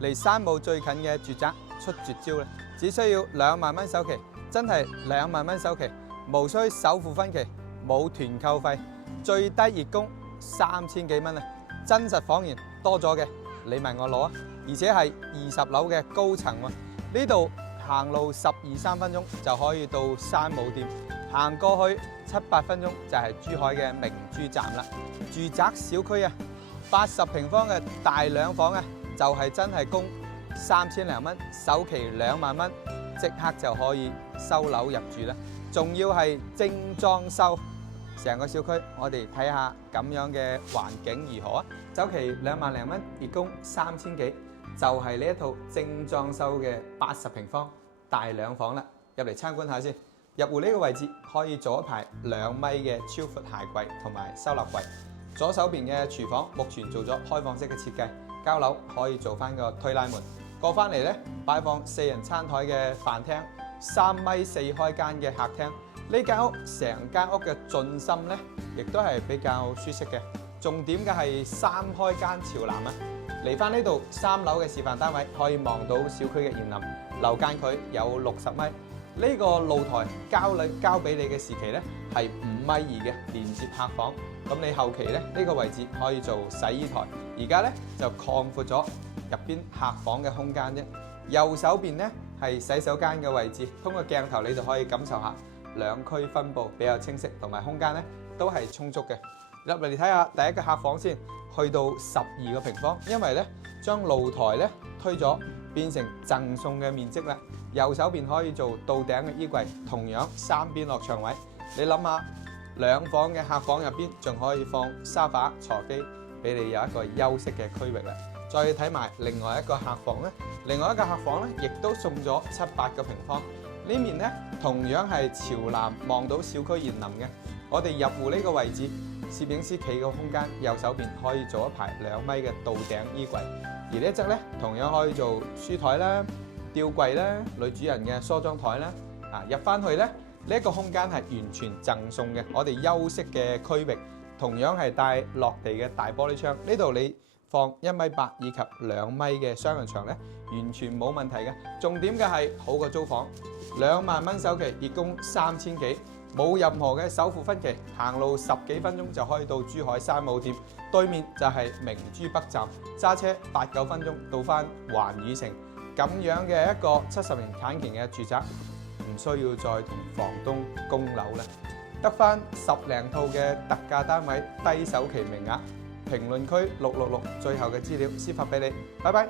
離山姆最近嘅住宅出絕招咧，只需要2萬蚊首期，真係2萬蚊首期，無需首付分期，冇團購費，最低月供3000幾蚊啊！真實房源多咗嘅，你問我攞啊！而且係20樓嘅高層喎，呢度行路12-13分鐘就可以到山姆店，行過去7-8分鐘就係珠海嘅明珠站啦。住宅小區啊，80平方嘅大兩房啊，就係真係供3000零蚊，首期2萬蚊，即刻就可以收樓入住啦。仲要係精裝修，成個小區我哋睇下咁樣嘅環境如何啊？首期2萬零蚊，月供3000幾，就係呢一套精裝修嘅80平方大兩房啦。入嚟參觀下先。入戶呢個位置可以做一排2米嘅超闊鞋櫃同埋收納櫃。左手邊嘅廚房目前做咗開放式嘅設計，交樓可以做翻個推拉門。過翻嚟咧，擺放4人餐台嘅飯廳，3.4米開間嘅客廳。呢間屋成間屋嘅進深咧，亦都係比較舒適嘅。重點嘅係3開間朝南啊！嚟翻呢度3樓嘅示範單位，可以望到小區嘅園林，樓間距有60米。呢個露台交俾你嘅時期咧係5.2米嘅，連接客房。咁你後期咧呢個位置可以做洗衣台，而家咧就擴闊咗入邊客房嘅空間啫。右手邊咧係洗手間嘅位置，通過鏡頭你就可以感受下兩區分佈比較清晰，同埋空間咧都係充足嘅。入嚟睇下第一個客房先，去到12個平方，因為咧將露台咧推咗變成贈送嘅面積啦。右手邊可以做到頂嘅衣櫃，同樣3邊落牆位。你諗下，兩房嘅客房入邊仲可以放沙發、坐機，俾你有一個休息嘅區域啦。再睇埋另外一個客房咧，另外一個客房咧亦都送咗7-8個平方。呢面咧同樣係朝南望到小區園林嘅。我哋入戶呢個位置，攝影師企嘅空間右手邊可以做一排2米嘅到頂衣櫃，而呢一側咧同樣可以做書台啦、吊櫃啦、女主人嘅梳妝台啦。入翻去咧，呢一個空間係完全贈送嘅。我哋休息嘅區域同樣係帶落地嘅大玻璃窗，呢度你放1.8米以及2米嘅雙人床咧，完全冇問題嘅。重點嘅係好過租房，2萬蚊首期，月供3000幾，冇任何嘅首付分期，行路10幾分鐘就可以到珠海山姆店，對面就係明珠北站，揸車8-9分鐘到翻環宇城。咁樣嘅一個70年產權嘅住宅，唔需要再同房東供樓啦，得翻10零套嘅特價單位，低首期名額。評論區666最後嘅資料先發俾你，拜拜。